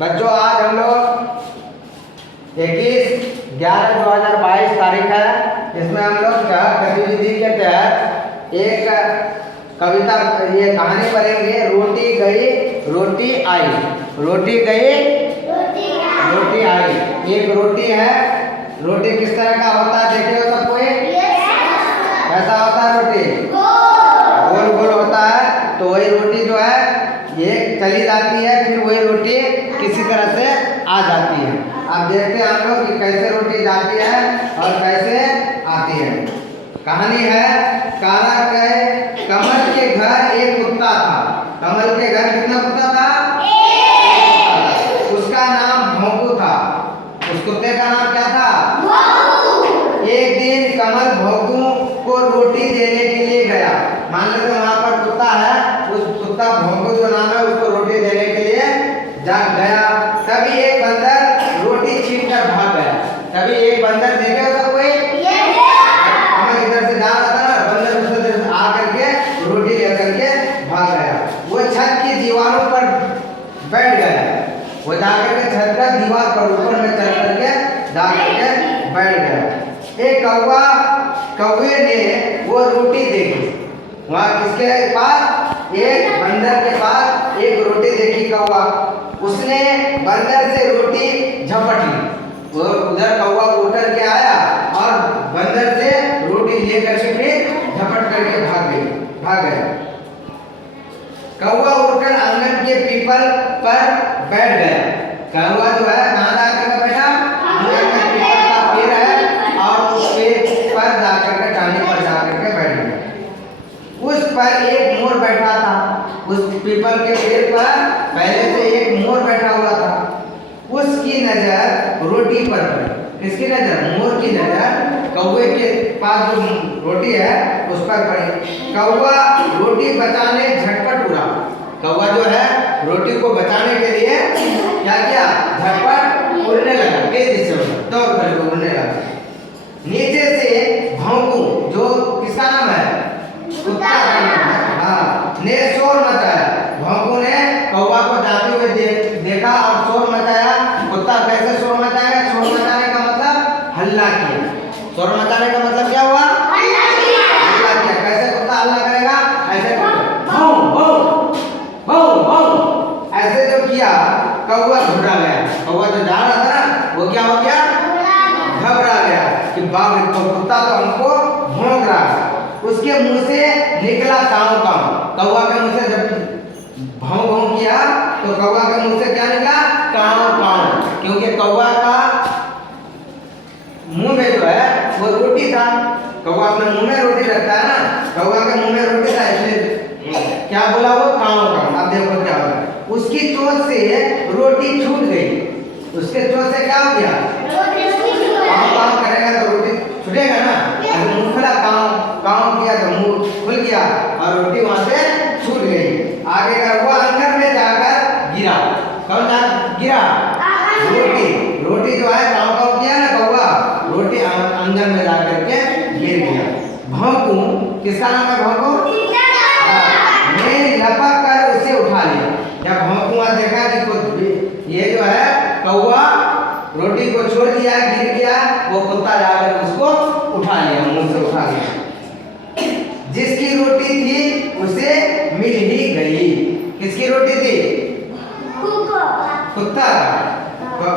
बच्चों आज हम लोग 21/11/2022 तारीख है। इसमें हम लोग गतिविधि के तहत एक कविता ये कहानी पढ़ेंगे। रोटी गई रोटी आई। रोटी गई रोटी आई। एक रोटी है। रोटी किस तरह का होता है देखे हो सब कोई? कैसा होता है रोटी? गोल गोल होता है। तो वही रोटी जो है ये चली जाती है, फिर वही रोटी किसी तरह से आ जाती है। अब देखते हैं हम लोग कि कैसे रोटी जाती है और कैसे आती है। कहानी है काला के कमल के घर एक कुत्ता था। कमल के घर कितना कुत्ता था? उसका नाम भौंकू था। उस कुत्ते का नाम क्या था? एक दिन कमल भौंकू को रोटी देने के लिए गया। मान लो वहां पर कुत्ता है, उस कुत्ता भौंकू जो नाम है उसको रोटी देने के लिए जा गया। तभी एक बंदर रोटी छीन कर भाग गया। तभी एक बंदर देखे हो सब कोई? हमें इधर से जा रहा था ना, बंदर उधर से आकर के रोटी लेकर के भाग गया। वो छत की दीवारों पर बैठ गया। वो जाकर के छत का दीवार पर ऊपर में चढ़ करके जाकर के बैठ गया। एक कौवे ने वो रोटी देखी। वहाँ किसके पास? एक बंदर के पास एक रोटी देखी कौवा। उसने बंदर से रोटी झपट ली। वो उधर कौवा उतर के आया और बंदर से रोटी लेकर के फिर झपट करके भाग गया। कौवा उठकर आंगन के पीपल पर बैठ गया। कौवा जो है कहाँ जाकर बैठा? आंगन में पीपल का पेड़ है और उस पेड़ पर जाकर के टांगे पर जाकर के बैठ गया। उस पर एक मोर बैठा था। उस पीपल के पेड़ पर पहले से एक मोर बैठा हुआ था। उसकी नजर रोटी पर पड़ी। किसकी नजर? मोर की नजर कौवे के पास जो रोटी है उस पर पड़ी। कौवा रोटी बचाने झटपट उड़ा। कौवा जो है रोटी को बचाने के लिए क्या किया? झटपट उड़ने लगा, तेजी से दौड़ करके उड़ने लगा। नीचे से भौंकू जो किसका नाम है? कुत्ता का नाम है। हाँ, ने शोर मचाया। भौंकू ने कौवा को जाते हुए देखा और शोर मचाया। कुत्ता कैसे शोर मचाएगा? शोर मचाने का मतलब हल्ला किया। शोर मचाने का मतलब क्या हुआ? हल्ला किया। कैसे कुत्ता हल्ला करेगा? ऐसे भौं भौं भौं भौं ऐसे जो किया कौवा घबरा गया। कौवा जो जा रहा था ना वो क्या हो गया? घबरा गया कि बाप रे, तो कुत्ता तो हमको भौंक रहा है। उसके मुंह से निकला काऊ काऊ। कौवा के मुंह से जब भौं भौं किया तो कौवा के मुंह से क्या निकला? काऊ काऊ। क्योंकि कौवा का मुंह में जो है वो रोटी था। कौवा अपने मुंह में रोटी रखता है ना, कौवा के मुंह में रोटी था, इसलिए क्या बोला वो? काऊ काऊ। अब देखो क्या होगा। उसकी चोंच से रोटी छूट गई। उसके चोंच से क्या हो गया? काऊ काऊ करेगा तो रोटी छूटेगा ना। अगर मुंह खुला काऊ काऊ किया तो मुंह खुल गया और रोटी वहां से छूट गई। आगे का वो अंदर में जाकर गिरा। कौन जा गिरा? रोटी जो है काऊ काऊ किया ना कौवा, रोटी अंदर में जाकर के गिर गया। भौंकू किसका नाम है? भौंकू ने लपक कर उसे उठा लिया। जब भौंकू देखा कि ये जो है कौवा रोटी को छोड़ दिया, गिर गया, वो कुत्ता जाकर उसको उठा लिया, मुंह से उठा लिया। जिसकी रोटी थी उसे मिल ही गई। किसकी रोटी थी? कुत्ता का।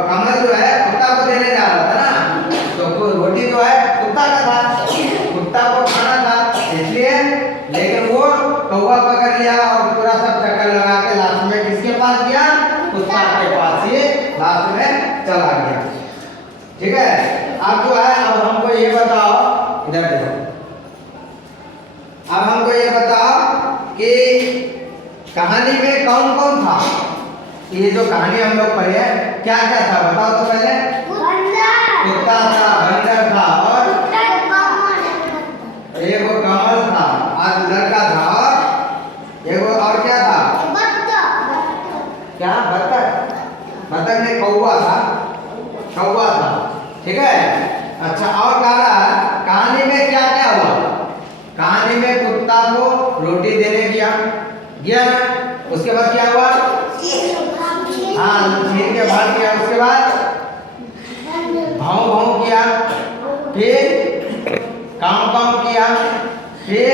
कमल जो है कुत्ता को देने जा रहा था ना, तो रोटी जो है कुत्ता का था, कुत्ता को खाना था इसलिए। लेकिन वो कौवा पकड़ लिया और पूरा सब चक्कर लगा के लास्ट में किसके पास गया? कुत्ता के पास ही लास्ट में चला गया। ठीक है। अब जो है अब हमको ये बताओ, इधर देखो, अब हमको ये बताओ कि कहानी में कौन कौन था? ये जो कहानी हम लोग पढ़े हैं क्या क्या था बताओ तो पहले? कुत्ता था, बंदर था और एक वो कमल था, आज लड़का था और एक वो और क्या था? क्या? बत्तख। बत्तख ने कौवा था। ठीक है। अच्छा, और कहानी में क्या क्या हुआ? कहानी में कुत्ता को रोटी देने गया ना, उसके बाद क्या हुआ? हाँ छीन के बाहर किया, उसके बाद भाव भाव किया, फिर काम काम किया, फिर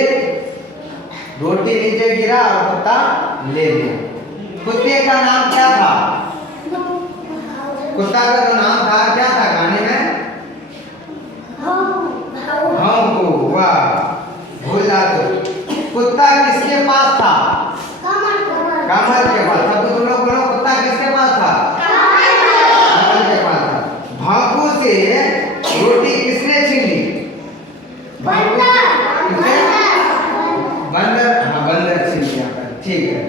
रोटी नीचे गिरा और कुत्ता ले लिया। कुत्ते का नाम क्या था? कुत्ता का जो नाम था क्या था गाने में? हमको। वाह, भूल जाते। कुत्ता किसके पास था? कमल के पास। सब तुम लोग बोलो, कुत्ता किसके पास था? कमल के पास था। भाकू से रोटी किसने छीन ली? बंदर। हाँ बंदर छीन लिया, ठीक है।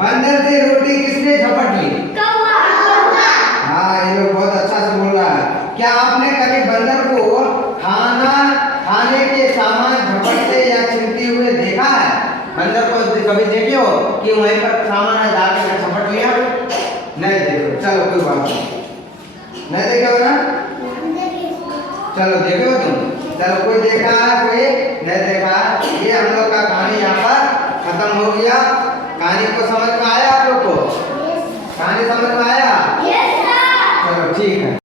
बंदर से रोटी किसने झपट ली? हाँ ये लोग बहुत अच्छा से बोल रहा है। क्या आपने कभी बंदर को खाने के सामान झपटते या छीनते हुए देखा है? बंदर को कभी देखे हो कि वहीं पर सामान है जाके झपट लिया? नहीं देखो, चलो कोई बात नहीं देखे हो ना? चलो देखे हो तुम? चलो कोई देखा है, कोई नहीं देखा? ये हम लोग का कहानी यहाँ पर खत्म हो गया। कहानी को समझ में आया?